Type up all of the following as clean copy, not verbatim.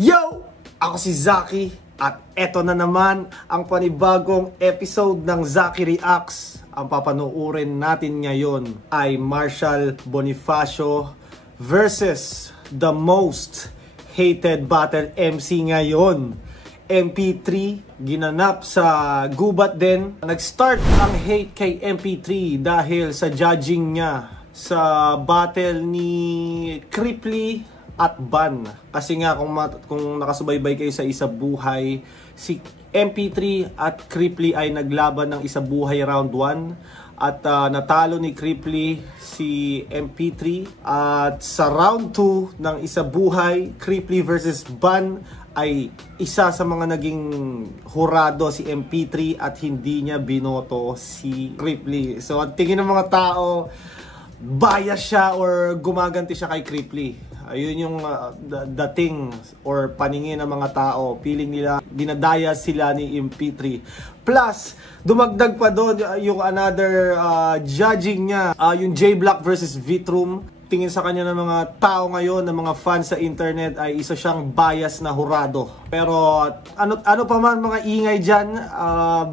Yo! Ako si Zaki at eto na naman ang panibagong episode ng Zaki Reacts. Ang papanoorin natin ngayon ay Marshall Bonifacio versus the most hated battle MC ngayon, MP3. Ginanap sa gubat din. Nag-start ang hate kay MP3 dahil sa judging niya sa battle ni Cripply at Ban. Kasi nga kung nakasubaybay kayo sa Isa Buhay, si MP3 at Cripply ay naglaban ng Isa Buhay round 1 at natalo ni Cripply si MP3 at sa round 2 ng Isa Buhay, Cripply versus Ban ay isa sa mga naging hurado si MP3 at hindi niya binoto si Cripply. So at tingin ng mga tao, bias siya or gumaganti siya kay Cripply. Ayun yung dating or paningin ng mga tao. Feeling nila dinadaya sila ni MP3. Plus, dumagdag pa doon yung another judging niya, yung J-Block versus Vitrum. Tingin sa kanya ng mga tao ngayon, ng mga fans sa internet, ay isa siyang bias na hurado. Pero ano pa man mga ingay dyan,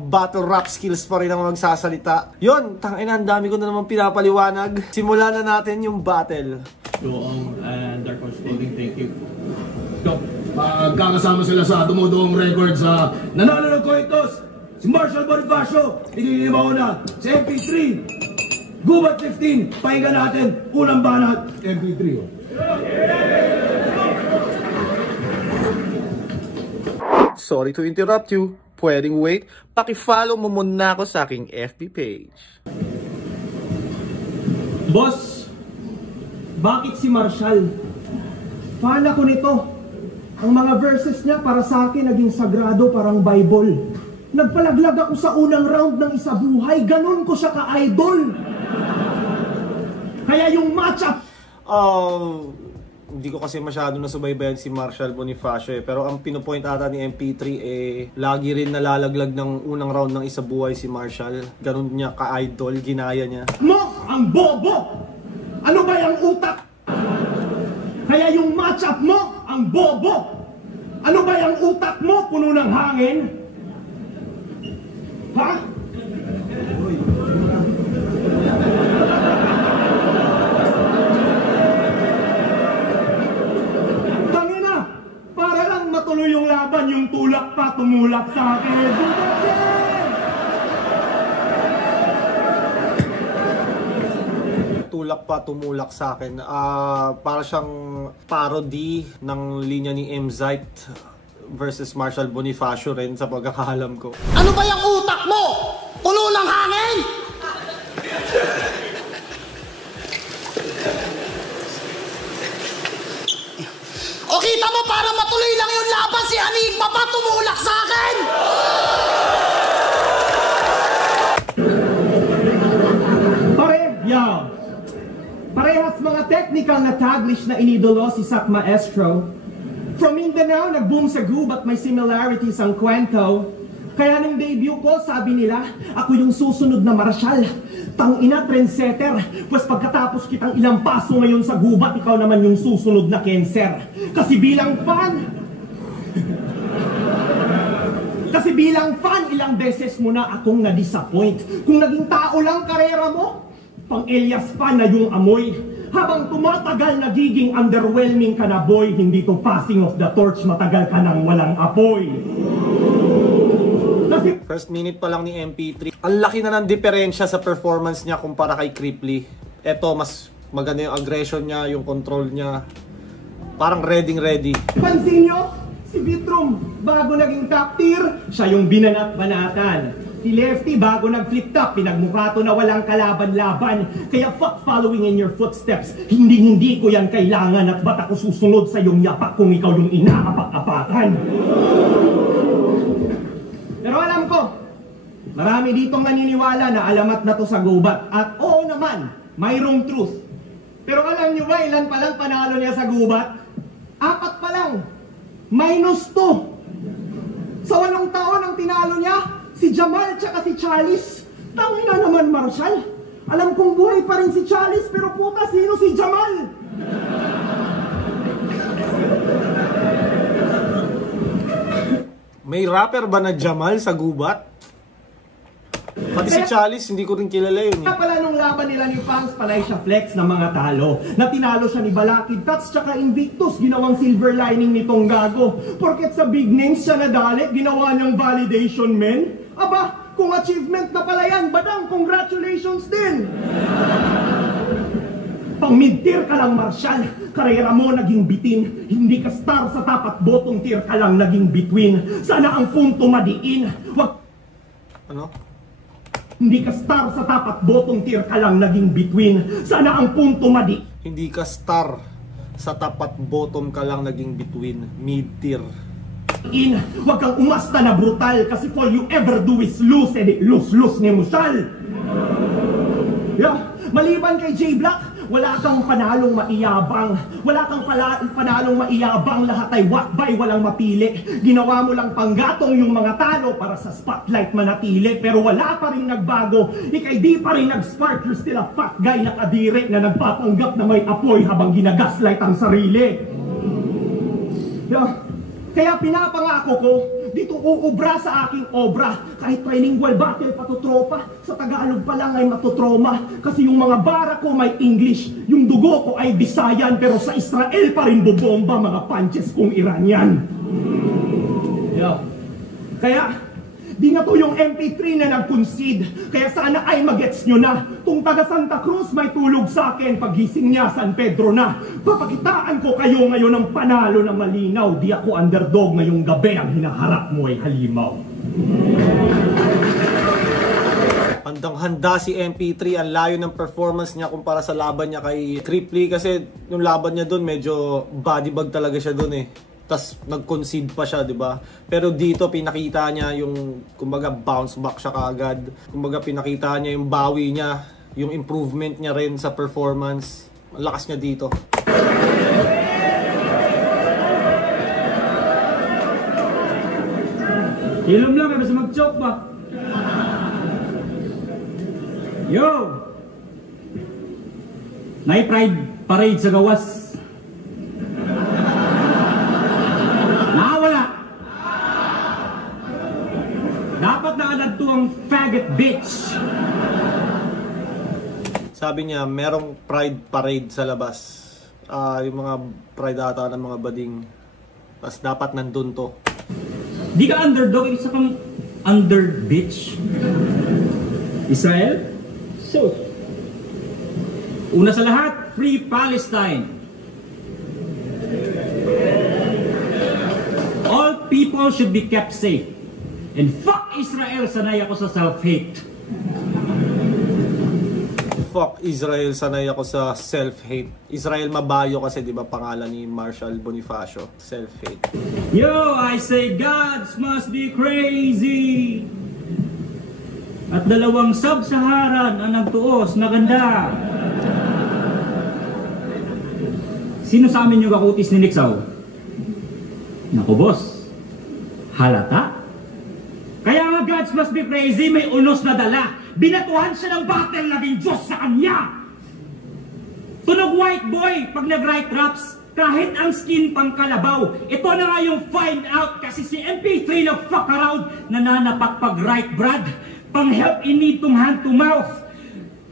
battle rap skills pa rin ang magsasalita. Yun, tangina, ang dami ko na naman pinapaliwanag. Simulan na natin yung battle. So, Dark Horse Clothing, thank you. So, magkakasama sila sa dumuduong records sa nanalo ng Coitos, si Marshall Bonifacio, ikikima na, si MP3, Gubat 15, pahinga natin, unang banat, MP3. Sorry to interrupt you. Pwedeng wait. Paki-follow mo muna ako sa aking FB page. Boss, bakit si Marshall? Fan ako nito. Ang mga verses niya para sa akin naging sagrado, parang Bible. Nagpalaglag ako sa unang round ng Isa Buhay. Ganun ko siya ka-idol. Kaya yung matchup... Hindi ko kasi masyado nasubaybayan si Marshall Bonifacio pero ang pinopoint ata ni MP3 lagi rin nalalaglag ng unang round ng Isa Buhay si Marshall. Ganun niya ka-idol, ginaya niya. Mo ang bobo! Ano ba yung utak? Kaya yung matchup mo ang bobo! Ano ba yung utak mo? Puno ng hangin? Ha? Tuloy yung laban, yung tulak pa, tumulak sa akin. Tulak pa, tumulak sa akin. Para siyang parody ng linya ni Mzite versus Marshall Bonifacio rin sa pagkakahalam ko. Ano ba yung utak mo? Puno ng hangin? O kita mo, para matuloy lang yung laban, si Enigma pa tumulak sa akin! Parehas mga technical na taglish na inidolo si Sak Maestro. From Mindanao, nag-boom sa Gubat, may similarities ang kwento. Kaya nung debut ko, sabi nila, ako yung susunod na Marshall. Tangina, trendsetter. Pues pagkatapos kitang ilang paso ngayon sa Gubat, ikaw naman yung susunod na cancer. Kasi bilang fan, ilang beses mo na akong na-disappoint. Kung naging tao lang karera mo, pang Elias pa na yung amoy. Habang tumatagal, nagiging underwhelming ka na, boy. Hindi to passing of the torch, matagal ka nang walang apoy. First minute pa lang ni MP3, ang laki na ng diferensya sa performance niya kumpara kay Cripply. Eto, mas maganda yung aggression niya, yung control niya. Parang ready. Pansin nyo? Si Vitrum, bago naging top tier, siya yung binanat-banatan. Si Lefty, bago nag-flip top, pinagmukha to na walang kalaban-laban. Kaya fuck following in your footsteps. Hindi ko yan kailangan at ba't ako susunod sa iyong yapak kung ikaw yung inaapak-apakan? Pero alam ko, marami ditong naniniwala na alamat na to sa Gubat. At oo naman, mayroong truth. Pero alam nyo ba ilan pa lang panalo niya sa Gubat? 4 pa lang. -2. Sa 8 taon ang tinalo niya, si Jamal tsaka si Chalice. Tangina naman, Marshall. Alam kong buhay pa rin si Chalice, pero puta, sino si Jamal? May rapper ba na Jamal sa gubat? Pati si Chalice, hindi ko rin kilala yun. Kaya pala nung laban nila ni Fangs, panay siya flex ng mga talo. Na tinalo siya ni Balakid Tats tsaka Invictus, ginawang silver lining nitong gago. Porket sa big names siya nadali, ginawa niyang validation men. Aba, kung achievement na pala yan, badang congratulations din! Pang mid-tier ka lang, Marshall. Karera mo naging bitin. Hindi ka star sa top at bottom tier ka lang naging between. Sana ang punto madiin. Wag... Ano? Hindi ka star sa top at bottom tier ka lang naging between. Sana ang punto madiin. Hindi ka star sa top at bottom ka lang naging between. Mid-tier. Wag kang umasta na brutal kasi all you ever do is lose. Eh, lose ni Marshall. Yeah. Maliban kay J-Black, wala kang panalong maiyabang. Wala kang panalong maiyabang. Lahat ay wakbay, walang mapili. Ginawa mo lang panggatong yung mga talo para sa spotlight manatili. Pero wala pa rin nagbago. Ika'y di pa rin nag-spark. You're still a fat guy na kadiri na nagpapanggap na may apoy habang ginagaslight ang sarili. Yeah. Kaya pinapangako ko, dito uubra sa aking obra. Kahit trilingual battle patutropa, sa Tagalog pa lang ay matutroma. Kasi yung mga bara ko may English, yung dugo ko ay Bisayan, pero sa Israel pa rin bubomba mga punches kong Iranian. Yeah. Kaya, di na to yung MP3 na nag-concede. Kaya sana ay magets nyo na. Tung taga Santa Cruz may tulog sa akin. Pagising niya San Pedro na. Papakitaan ko kayo ngayon ng panalo na malinaw. Di ako underdog ngayong gabi. Ang hinaharap mo ay halimaw. Handang-handa si MP3. Ang layo ng performance niya kumpara sa laban niya kay Cripply. Kasi yung laban niya doon medyo body bag talaga siya doon eh. Tas nag-concede pa siya, 'di ba? Pero dito pinakita niya yung kumbaga bounce back siya kaagad. Kumbaga pinakita niya yung bawi niya, yung improvement niya rin sa performance. Ang lakas niya dito. Ilom lang, may basta mag-choke ba? Yo! Night Pride Parade sa gawas. Dapat nakadagto ang faggot bitch. Sabi niya, merong pride parade sa labas. Yung mga pride ata ng mga bading. Tapos dapat nandun to. Di ka underdog, isa kang under bitch. Israel? So, una sa lahat, Free Palestine. All people should be kept safe. And fuck Israel, sanay ako sa self-hate. Fuck Israel, sanay ako sa self-hate. Israel mabayo kasi, di ba, pangalan ni Marshall Bonifacio. Self-hate. Yo, I say gods must be crazy. At 2 sub-Saharan ang nagtuos na ganda. Sino sa amin yung kakutis ni Nixaw? Naku, boss. Halata? Kaya nga gods must be crazy, may unos na dala. Binatuhan siya ng battle, naging Diyos sa kanya. Tunog white boy, pag nag-write raps, kahit ang skin pang kalabaw. Ito na nga yung find out, kasi si MP3 na fuck around, nananapak pag right brad. Pang help in need tong hand to mouth.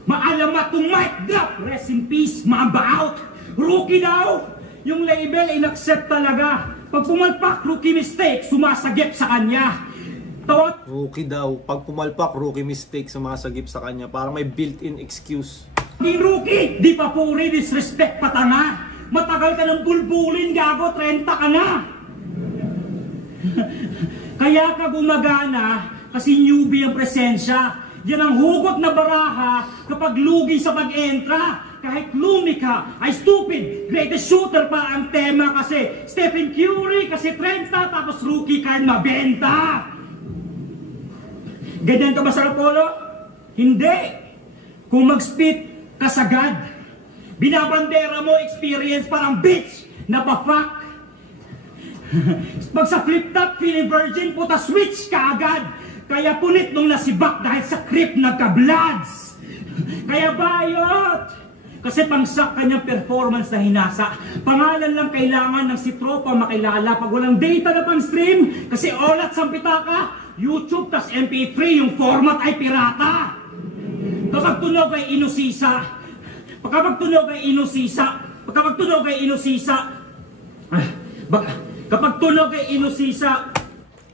Maalamat tong mic drop, rest in peace, maamba out. Rookie daw, yung label in-accept talaga. Pag pumalpak, rookie mistake, sumasagip sa kanya. Rookie daw. Pag pumalpak, rookie mistake sumasagip sa kanya. Parang may built-in excuse. Di rookie, di pa puri, disrespect patanga. Matagal ka ng bulbulin, gago, 30 ka na. Kaya ka gumagana kasi newbie ang presensya. Yan ang hugot na baraha kapag lugi sa pag-entra. Kahit lumi ka, ay stupid. Greatest shooter pa ang tema kasi Stephen Curry kasi 30 tapos rookie card mabenta. Ganyan ka ba sa Apollo? Hindi. Kung mag-spit ka sagad, binabandera mo experience parang bitch na pa-fuck. Pag sa flip-top, feeling virgin, puta switch ka agad. Kaya punit nung nasibak dahil sa creep nagka-bloods. Kaya bayot. Kasi pangsak kanyang performance na hinasa. Pangalan lang kailangan ng si Tropa makilala pag walang data na pang-stream. Kasi olat sa pitaka, YouTube tas MP3, yung format ay pirata. Kapag tunog ay inusisa. Kapag tunog ay inusisa.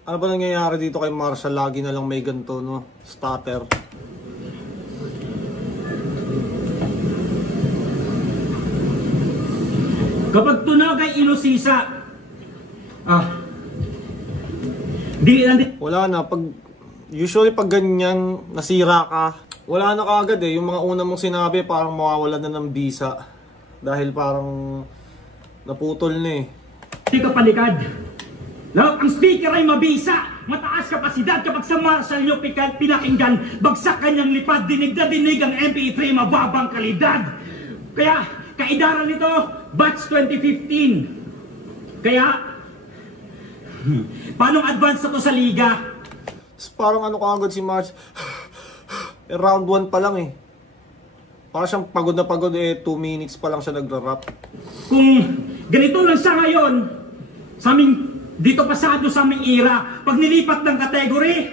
Ano ba nangyayari dito kay Marshall? Lagi na lang may ganito, no? Stutter. Kapag tunog ay inusisa. Wala na. Usually pag ganyan, nasira ka, wala na kaagad eh. Yung mga una mong sinabi, parang mawawalan na ng bisa. Dahil parang naputol na eh. Hindi ka palikad. Ang speaker ay mabisa. Mataas kapasidad kapag sa Marshall nyo pinakinggan. Bagsak kanyang lipad. Dinig na dinig ang MP3, mababang kalidad. Kaya, kaidaran nito, batch 2015. Kaya, paano advance na to sa liga? Parang ano kaagad si Marsh. Round 1 pa lang eh. Parang siyang pagod na pagod eh. 2 minutes pa lang siya nagra-rap. Kung ganito lang siya ngayon, sa aming, dito pasado sa aming era, pag nilipat ng kategory,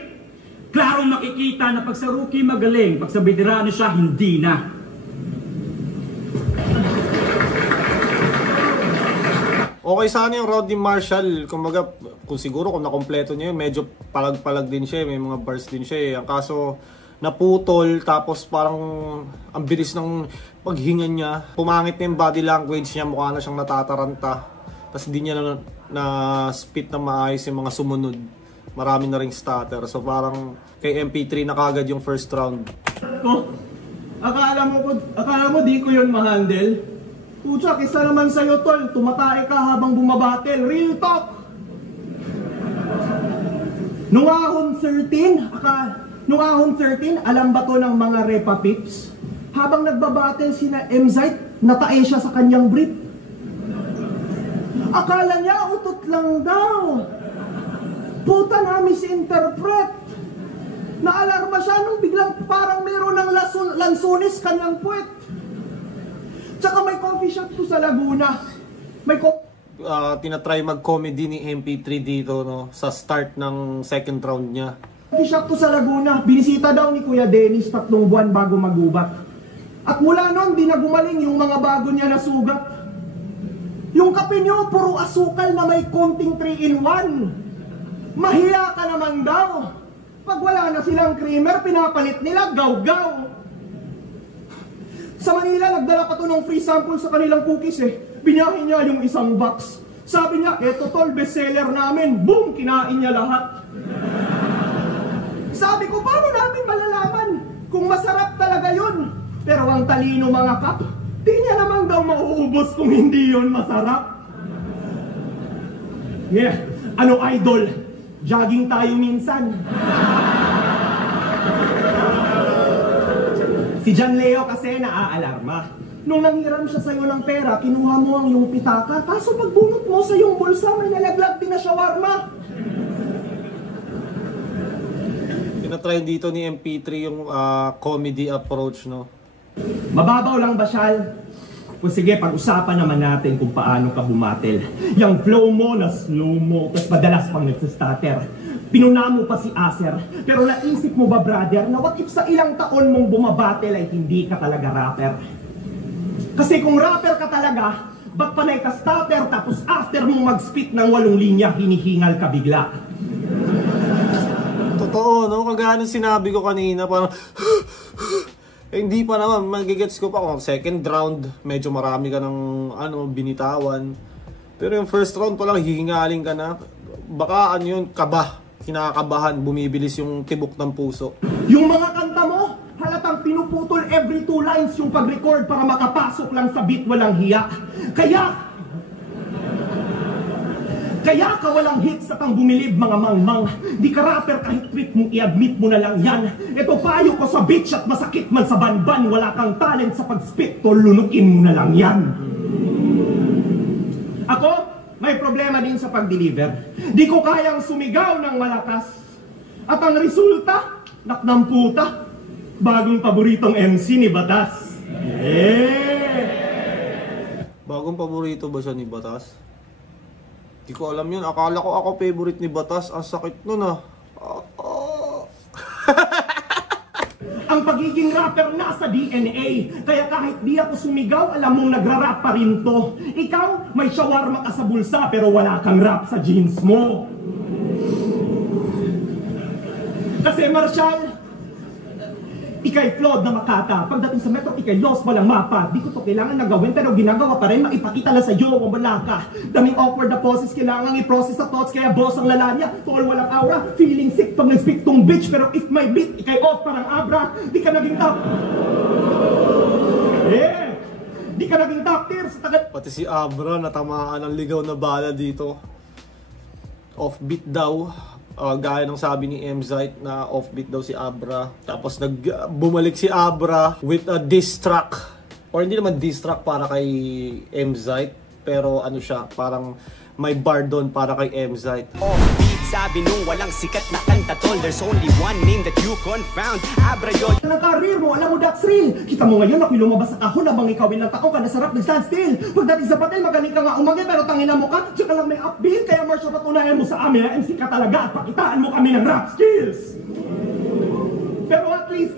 klarong makikita na pag sa rookie magaling, pag sa veterano siya, hindi na. Okay sana yung round ni Marshall. Kumbaga, kung siguro kung nakompleto niya yun, medyo palag-palag din siya. May mga bars din siya eh. Ang kaso, naputol. Tapos parang ang bilis ng paghinga niya. Pumangit na yung body language niya. Mukha na siyang natataranta. Tapos hindi niya na spit na maayos yung mga sumunod. Marami na ring stutter. So parang kay MP3 na kagad yung first round. Akala mo di ko yun ma-handle? Pucha, kisa naman sa'yo tol, tumatae ka habang bumabattle. Real talk! Nung ahon 13, alam ba to ng mga repa pips? Habang nagbabattle sina Emzite, natae siya sa kanyang brief. Akala niya utot lang daw. Puta na, misinterpret. Naalarma siya nung biglang parang meron ng lansunis kanyang puwet. Tsaka may coffee shop to sa Laguna. Tinatry mag-comedy ni MP3 dito, no, sa start ng second round niya. Coffee shop to sa Laguna. Binisita daw ni Kuya Dennis 3 buwan bago magubat. At mula noon, di na gumaling yung mga bago niya na sugat. Yung kape niyo, puro asukal na may konting 3-in-1. Mahiya ka naman daw. Pag wala na silang creamer, pinapalit nila gaw-gaw. Sa Manila, nagdala pa to ng free sample sa kanilang cookies eh. Binahin niya yung isang box. Sabi niya, eto tol, bestseller namin. Boom! Kinain niya lahat. Sabi ko, paano namin malalaman kung masarap talaga yun? Pero ang talino mga kap, di niya naman daw mauubos kung hindi yun masarap. Yeah, ano idol? Jogging tayo minsan. Si John Leo kasi naaalarma. Nung nanghiram siya sa'yo ng pera, kinuha mo ang iyong pitaka. Kaso pagbunot mo sa iyong bulsa, may nalaglag din na shawarma. Tinatry dito ni MP3 yung comedy approach, no? Mababaw lang ba, Shal? Kung sige, pag-usapan naman natin kung paano ka bumatel. Yung flow mo na slow mo, tapos madalas pang nagsastutter. Pinuna mo pa si Acer. Pero naisip mo ba, brother, na what if sa ilang taon mong bumabattle ay hindi ka talaga rapper? Kasi kung rapper ka talaga, ba't panay ka stutter tapos after mong mag-spit ng 8 linya, hinihingal ka bigla? Totoo, no? Kagaya ng sinabi ko kanina, parang hindi pa naman, magigets ko pa kung second round, medyo marami ka ng binitawan. Pero yung first round pa lang, hihingaling ka na. Baka yun, kinakabahan, bumibilis yung tibok ng puso. Yung mga kanta mo, halatang pinuputol every 2 lines yung pag-record para makapasok lang sa beat, walang hiya. Kaya ka walang hits at ang bumilib mga mangmang. Di ka rapper kahit tweet mong i-admit mo na lang yan. Ito payo ko sa bitch at masakit man sa banban. Wala kang talent sa pag-spit to, lunukin mo na lang yan. Ako, may problema din sa pag-deliver. Di ko kayang sumigaw ng malakas. At ang resulta, naknamputa. Bagong paboritong MC ni Batas. Bagong paborito ba siya ni Batas? Di ko alam yun. Akala ko ako favorite ni Batas. Ang sakit nun ah. Ang pagiging rapper nasa DNA. Kaya kahit di ako sumigaw, alam mong nagra-rap pa rin to. Ikaw, may shawarma ka sa bulsa pero wala kang rap sa jeans mo. Kasi Marshall, ikay flawed na makata. Pagdating sa metro, ikay lost walang mapa. Di ko to kailangan na gawin pero ginagawa pa rin. Maipakita lang sa'yo kung wala ka. Daming awkward na poses, kailangan i-process sa thoughts. Kaya boss ang lalanya, tol walang aura. Feeling sick pag nag-speak tong bitch. Pero if my beat, ikay off parang abra. Di ka naging top. Di ka naging top tier sa tagal. Pati si Abra natamaan ng ligaw na bala dito. Offbeat daw. Gaya ng sabi ni M-Zite na offbeat daw si Abra. Tapos bumalik si Abra with a diss track. Or hindi naman diss track para kay M-Zite. Pero ano siya, parang may bar doon para kay M-Zite. Offbeat sabi nung walang sikat na kanta tol. There's only one name that you confound. Abra yun. Ang career mo, alam mo that's real. Kita mo ngayon ako'y lumabas sa kahon habang ikaw ilang taong ka nasarap nag-stand still. Pagdating sa patel, magaling ka nga umagay pero tangina mo ka. Tsaka lang may upbeat. Kaya Marshall, patunayan mo sa amin na MC ka talaga at pakitaan mo kami ng rap skills. Pero at least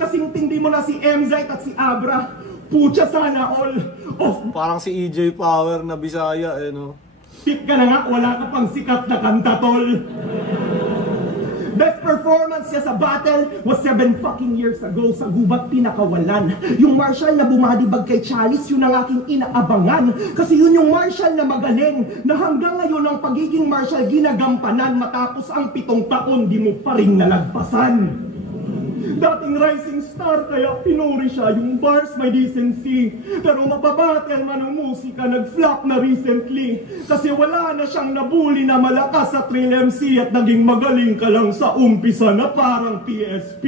kasing tindi mo na si M-Zite at si Abra. Pucha sana all off. Parang si EJ Power na Bisaya no. Tip ka na nga, wala ka pang sikat na kanta tol. Best performance niya sa battle was 7 fucking years ago sa gubat pinakawalan. Yung Marshall na bumadibag kay Chalice, yun ang aking inaabangan. Kasi yun yung Marshall na magaling, na hanggang ngayon ang pagiging Marshall ginagampanan matapos ang 7 taon di mo pa rin nalagpasan. Dating rising star kaya pinuri siya, yung bars may decency. Pero mababattle man ang musika, nag-flop na recently. Kasi wala na siyang nabuli na malakas sa Trill MC at naging magaling ka lang sa umpisa na parang PSP.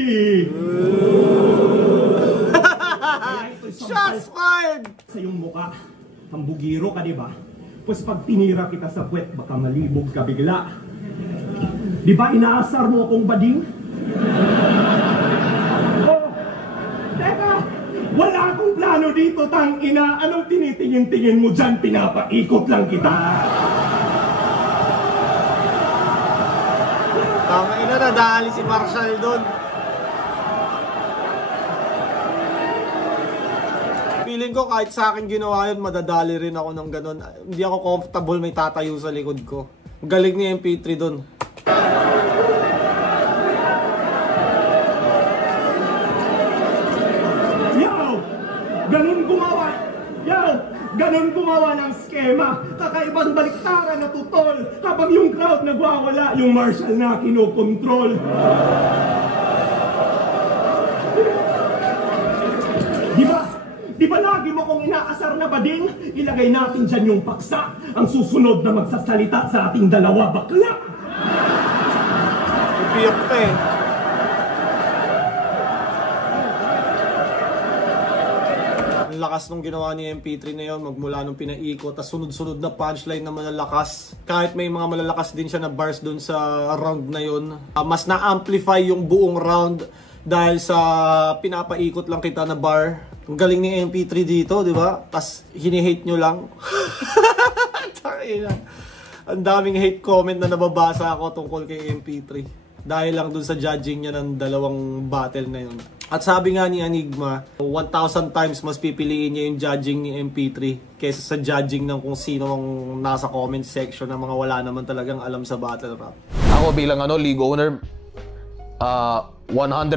Shots fired! Sa iyong muka, hambugiro ka diba? Pues pag tinira kita sa puwet, baka malibog ka bigla. Diba inaasar mo akong bading? Wala akong plano dito, tangina. Anong tinitingin-tingin mo dyan? Pinapaikot lang kita. Tangina, nadali si Marshall doon. Feeling ko kahit sa akin ginawa yun, madadali rin ako ng ganun. Hindi ako comfortable may tatayo sa likod ko. Galing ni MP3 doon. Ganon gumawa ng skema. Kakaibang baliktaran na tutol. Habang yung crowd nagwawala, yung Marshall na kinokontrol. Diba lagi mo kong inaasar na bading? Ilagay natin dyan yung paksa. Ang susunod na magsasalita sa ating dalawa, bakla. Ipiyok pa eh. Lakas nung ginawa ni MP3 na yun, magmula nung pinaikot, tas sunod-sunod na punchline na malalakas. Kahit may mga malalakas din siya na bars dun sa round na yun, mas na-amplify yung buong round dahil sa pinapaikot lang kita na bar. Ang galing ni MP3 dito, di ba? Tas hini-hate nyo lang. Ang daming hate comment na nababasa ako tungkol kay MP3. Dahil lang dun sa judging niya ng dalawang battle na yun. At sabi nga ni Enigma, 1,000 times mas pipiliin niya yung judging ni MP3 kaysa sa judging ng kung sino ang nasa comment section ng mga wala naman talagang alam sa battle rap. Ako bilang league owner, 100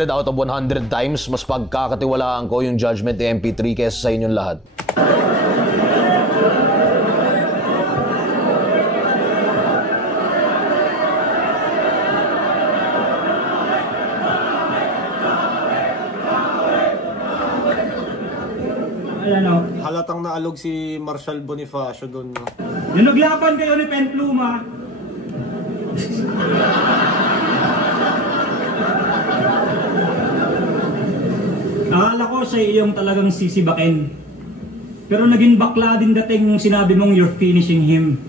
out of 100 times mas pagkakatiwalaan ko yung judgment ni MP3 kaysa sa inyong lahat. Halatang naalog si Marshall Bonifacio doon. No? Yung naglaban kayo ni Penpluma, akala ko siya yung talagang sisibakin. Pero naging bakla din dating nung sinabi mong you're finishing him.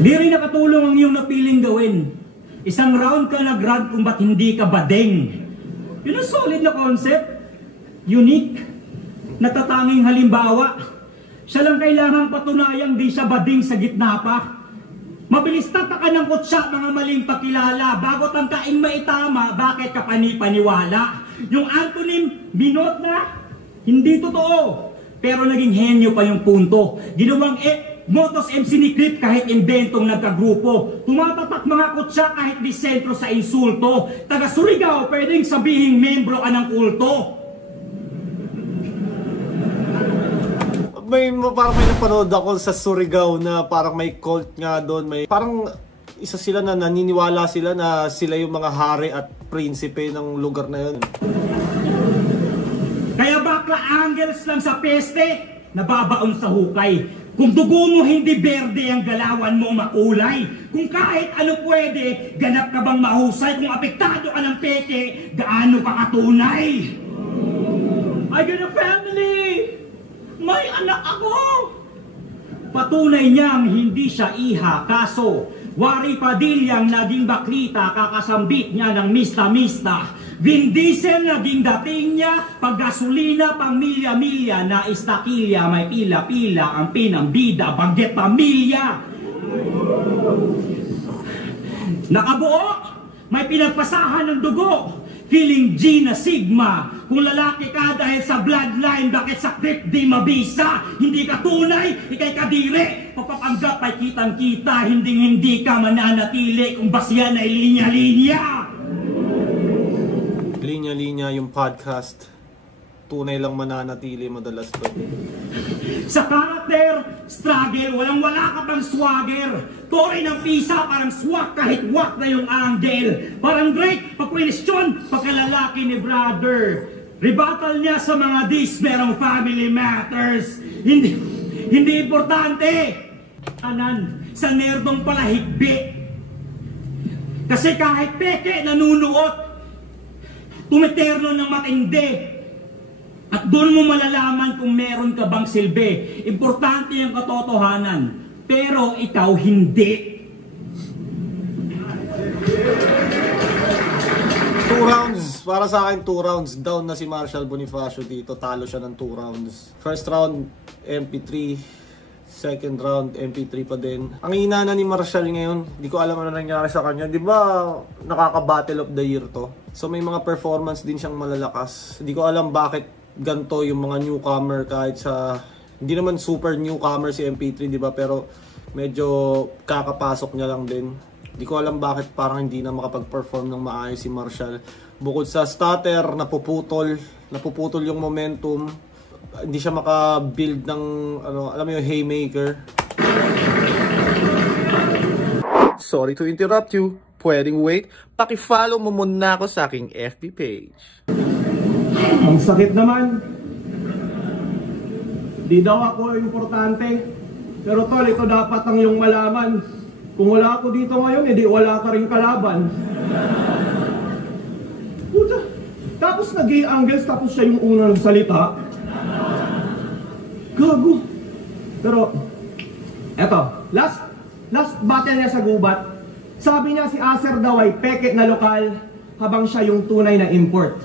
Di rin nakatulong ang iyong napiling gawin. Isang round ka nag-rant kung ba't hindi ka badeng. Yun ang solid na concept. unique, natatanging halimbawa. Siya lang kailangang patunayang di siya bading sa gitna pa. Mabilis tataka ng kutsa mga maling pakilala bago tangkaing maitama bakit ka panipaniwala. Yung antonym, binot na, hindi totoo. Pero naging henyo pa yung punto. Ginawang Motos MC ni Crip kahit inventong nagkagrupo. Tumatatak mga kutsa kahit di sentro sa insulto. Taga Surigao, pwedeng sabihing membro ka ng kulto. Parang may napanood ako sa Surigao na parang may cult nga doon. Parang isa sila na naniniwala sila na sila yung mga hari at prinsipe ng lugar na yun. Kaya bakla angels lang sa peste, nababaon sa hukay. Kung dugo mo hindi berde ang galawan mo makulay. Kung kahit ano pwede, ganap ka bang mahusay? Kung apektado ka ng peke, gaano ka katunay? I got a family! May anak ako! Patunay niyang hindi siya iha, kaso Wari Padilyang naging baklita, kakasambit niya ng mista-mista. Vin Diesel naging dating niya, paggasolina, pamilya-milya, na istakilya, may pila-pila, ang pinambida, bagget pamilya. Nakabuo, may pinagpasahan ng dugo, feeling G na Sigma. Kung lalaki ka dahil sa bloodline, bakit sa Crip di mabisa? Hindi ka tunay, ikay kadire. Papapanggap ay kitang-kita, hindi ka mananatili kung basyan ay linya-linya. Linya-linya yung podcast. Tunay lang mananatili madalas to. Sa karakter, struggle, walang-wala ka pang swagger. Tory ng pisa, parang swak kahit wak na yung angle. Parang Drake, pag-question, pagkalalaki ni brother. Rebuttal niya sa mga dis, merong family matters. Hindi importante. Anan, sa nerdong pala higbi. Kasi kahit peke, nanunuot, tumeterno ng matindi. At doon mo malalaman kung meron ka bang silbi. Importante yung katotohanan, pero ikaw hindi. 2 rounds. Para sa akin, 2 rounds. Down na si Marshall Bonifacio dito. Talo siya ng 2 rounds. First round, MP3. Second round, MP3 pa din. Ang hina na ni Marshall ngayon. Di ko alam ano nangyari sa kanya. Di ba nakaka-battle of the year to? So may mga performance din siyang malalakas. Di ko alam bakit ganto yung mga newcomer kahit sa... Hindi naman super newcomer si MP3, di ba? Pero medyo kakapasok niya lang din. Di ko alam bakit parang hindi na makapag-perform ng maayos si Marshall. Bukod sa stutter, napuputol yung momentum. Hindi siya maka-build ng, alam mo yung haymaker. Sorry to interrupt you. Pwedeng wait. Paki-follow mo muna ako sa aking FB page. Ang sakit naman. Di daw ako importante. Pero tol, ito dapat ang iyong malaman. Kung wala ako dito ngayon, edi wala ka rin kalaban. Puta. Tapos nag-gay angles, tapos siya yung unang salita. Gago. Pero, eto, last battle niya sa gubat, sabi niya si Acer daw ay peke na lokal, habang siya yung tunay na import.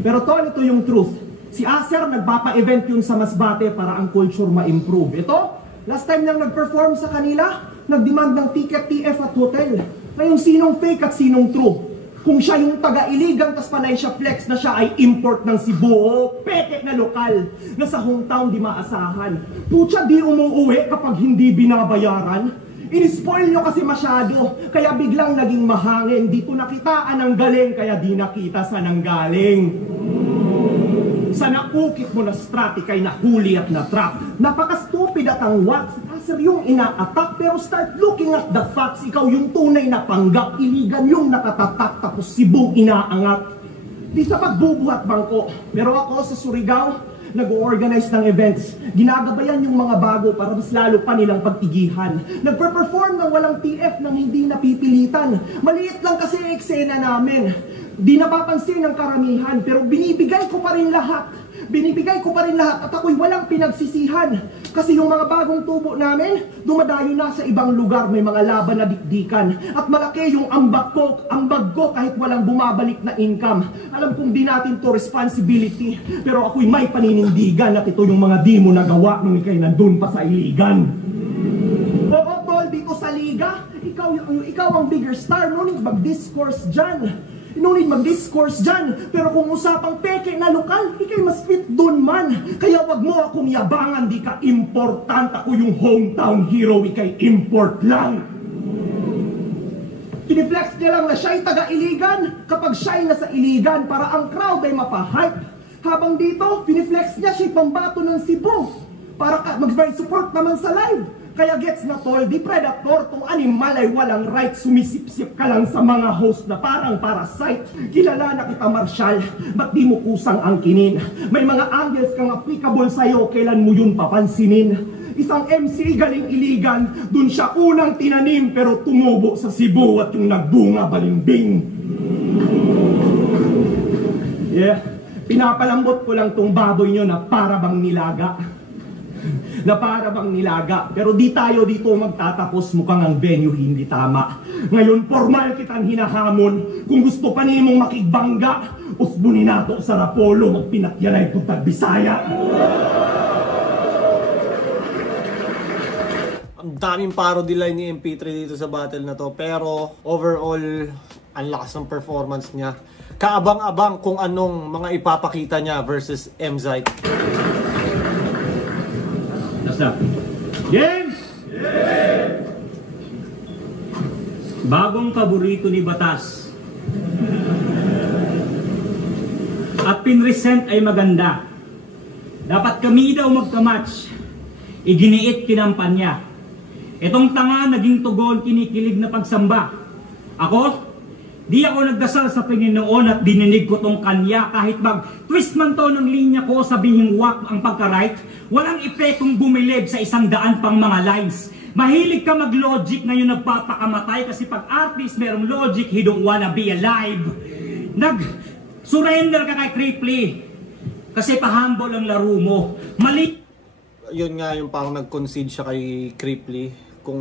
Pero tol, ito yung truth. Si Acer nagpapa-event yun sa Masbate para ang culture ma-improve. Ito, last time niyang nag-perform sa kanila, nag-demand ng ticket, TF at hotel. Ngayon, sinong fake at sinong true? Kung siya yung taga-iligan, tas panay siya flex na siya ay import ng Cebu, peke na lokal, na sa hometown di maasahan. Putya, di umuuwi kapag hindi binabayaran. In-spoil nyo kasi masyado, kaya biglang naging mahangin. Dito nakitaan ang galing, kaya di nakita sa nanggaling. Sa nakukit mo na strati kay nahuli at na-trap. Napaka-stupid at ang wax. Acer yung ina-attack, pero start looking at the facts. Ikaw yung tunay na panggap. Iligan yung nakatatak, tapos Cebu inaangat. Di sa pagbubuhat bangko. Pero ako sa Surigao, nag-organize ng events. Ginagabayan yung mga bago para mas lalo pa nilang pag-igihan. Nagpe-perform ng walang TF nang hindi napipilitan. Maliit lang kasi ang eksena namin. Di napapansin ng karamihan, pero binibigay ko pa rin lahat. Binibigay ko pa rin lahat at ako'y walang pinagsisihan. Kasi yung mga bagong tubo namin, dumadayo na sa ibang lugar, may mga laban na dikdikan. At malaki yung ambag ko kahit walang bumabalik na income. Alam kong di natin to responsibility, pero ako'y may paninindigan at ito yung mga di mo nagawa nung ikay nandun pa sa iligan. Oo, tol, dito sa liga, ikaw ang bigger star, no need mag-discourse dyan. No need mag-discourse dyan. Pero kung usapang peke na lokal, ikay mas fit dun man. Kaya wag mo akong yabangan, di ka important. Ako yung hometown hero, ikay import lang. Piniflex niya lang na siya'y taga-iligan kapag siya'y nasa iligan para ang crowd ay mapahype. Habang dito, piniflex niya siya'y pambato ng Cebu para mag-provide support naman sa live. Kaya gets na tol, di predator tong animal ay walang right. Sumisip-sip ka lang sa mga host na parang parasite. Kilala na kita, Marshall, ba't di mo kusang angkinin? May mga angles kang applicable sa'yo, kailan mo yun papansinin? Isang MC galing iligan, dun siya unang tinanim pero tumubo sa Cebu at yung nagbunga balimbing. Yeah, pinapalambot ko lang tong baboy nyo na para bang nilaga. Pero di tayo dito magtatapos, mukhang ang venue hindi tama. Ngayon formal kitang hinahamon, kung gusto pa nimong makigbangga, usbunin nato sa Rapolo, magpinatyanay kung tagbisaya. Ang daming parody line ni MP3 dito sa battle na to, pero overall ang lakas ng performance niya. Kaabang-abang kung anong mga ipapakita niya versus M-Zite. James! Bagong paborito ni Batas. At pinresent ay maganda. Dapat kami daw magkamatch. Iginiit kinampanya. Itong tanga naging tugon kinikilig na pagsamba. Ako? Di ako nagdasal sa Panginoon at dininig ko tong kanya. Kahit mag-twist man to ng linya ko, sabihin wak ang pagka-right, walang epekong bumilib sa 100 pang mga lines. Mahilig ka mag-logic, ngayon nagpapakamatay kasi pag artist merong logic, he don't wanna be alive. Nag-surrender ka kay Cripply kasi pa-humble ang laro mo. Mali. Yun nga yung parang nag-concede siya kay Cripply. Kung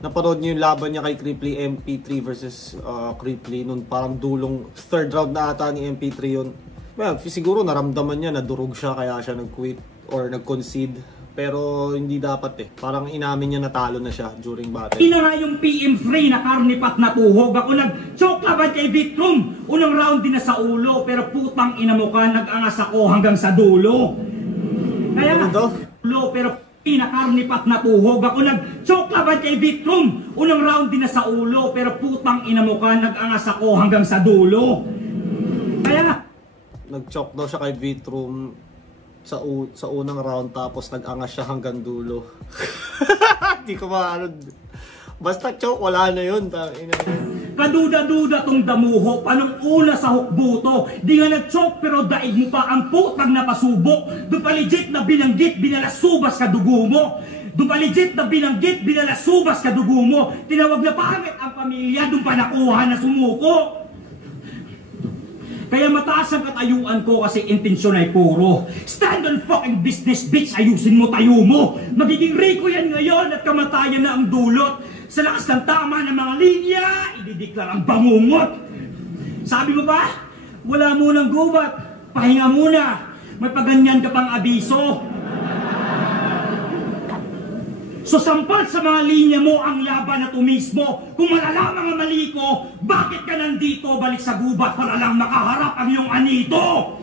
napanood niyo yung laban niya kay Cripply, MP3 versus Cripply, nun parang dulong third round na ata ni MP3 yun. Well, siguro naramdaman niya na durog siya kaya siya nag-quit or nag-concede. Pero hindi dapat eh. Parang inamin niya natalo na siya during battle. Ina nga yung PM3 na karnipat na tuhog. Ako nag-choke laban kay Vitrum. Unang round din na sa ulo, pero putang ina mo ka, nag-angas ako hanggang sa dulo. Kaya ulo, pero pinakarnipat na tuhog. Ako nag-choke laban kay Vitrum. Unang round din na sa ulo, pero putang ina mo ka, nag-angas ako hanggang sa dulo. Kaya nag-choke daw siya kay Vitrum sa unang round, tapos nag-angas siya hanggang dulo. Hindi ko maano. Basta choke, wala na yun. Kaduda-duda tong damuho, panong una sa hukbuto. Di nga nag-choke pero daig mo pa ang putang napasubok. Doon pa legit na binanggit, binalasubas ka dugo mo. Doon pa legit na binanggit, binalasubas ka dugo mo. Tinawag na pangit ang pamilya, doon pa nakuha na sumuko. Kaya mataas ang katayuan ko kasi intensyon ay puro. Stand on fucking business, bitch, ayusin mo tayo mo. Magiging Rico yan ngayon at kamatayan na ang dulot. Sa lakas ng tama ng mga linya, idideklar ang bangungot. Sabi mo ba? Wala munang gubat. Pahinga muna. May paganyan ka pang abiso. So sampal sa mga linya mo ang laban na tumismo. Kung malalaman ang mali ko, bakit ka nandito? Balik sa gubat para lang makaharap ang iyong anito.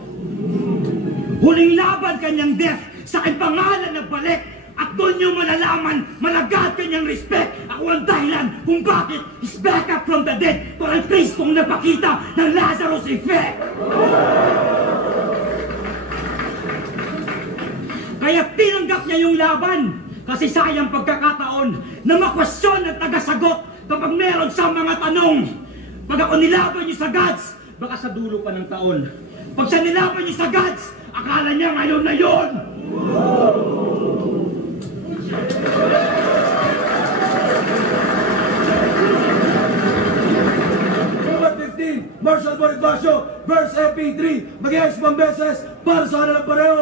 Huling laban kanyang death, sa aking pangalan nagbalik. At doon nyo malalaman, malagad kanyang respect. Ako ang dahilan kung bakit he's back up from the dead. Parang Kristong napakita ng Lazarus effect. Kaya tinanggap niya yung laban. Kasi sayang pagkakataon na makwestiyon at tagasagot kapag meron siyang mga tanong. Pag ako nilaban niyo sa gods, baka sa dulo pa ng taon. Pag siya nilaban niyo sa gods, akala niya ngayon na yun. Number 15, Marshall Bonifacio versus MP3. Mag-i-X 1 beses, para sa kanilang pareho.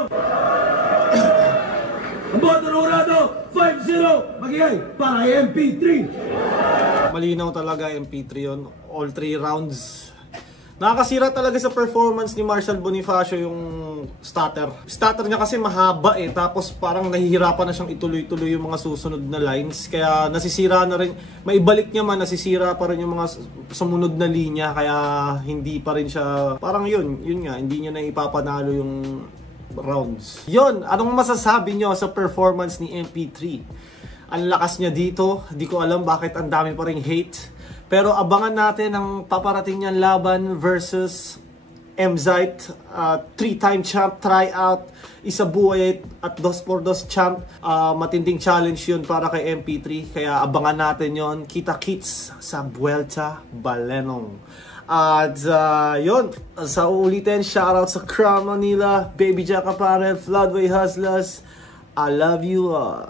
Ang boto ng Urado, 5-0, magigay para kay MP3. Malinaw talaga MP3 yun. All 3 rounds. Nakakasira talaga sa performance ni Marshall Bonifacio yung stutter. Stutter niya kasi mahaba eh. Tapos parang nahihirapan na siyang ituloy-tuloy yung mga susunod na lines. Kaya nasisira na rin. Maibalik niya man, nasisira pa rin yung mga sumunod na linya. Kaya hindi pa rin siya... Parang yun nga. Hindi niya na ipapanalo yung rounds. Yun, anong masasabi nyo sa performance ni MP3? Ang lakas niya dito. Di ko alam bakit ang dami pa ring hate. Pero abangan natin ang paparating niyang laban versus Mzite, 3-time champ, tryout, isa buhay at 2x2 champ. Matinding challenge yun para kay MP3. Kaya abangan natin yon. Kita-kits sa Vuelta Balenong. At yun, sa ulitin, shoutout sa Crown Manila, Baby Jack Apparel, Floodway Hustlers. I love you all.